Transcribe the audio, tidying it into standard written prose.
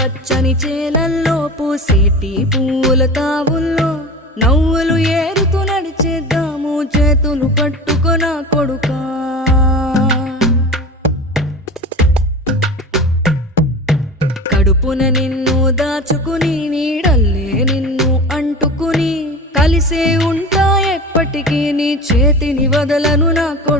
పచ్చని చేలల్లో పూసేటి పూల తావుల్లో నవ్వులు ఏరుతూ నడిచేద్దాము చేతులు పట్టుకొన కొడుకా. కడుపున నిన్ను దాచుకుని నీడల్లే నిన్ను అంటుకుని కలిసే ఉంటా ఎప్పటికీ నీ చేతిని వదలను నా కొడుకా.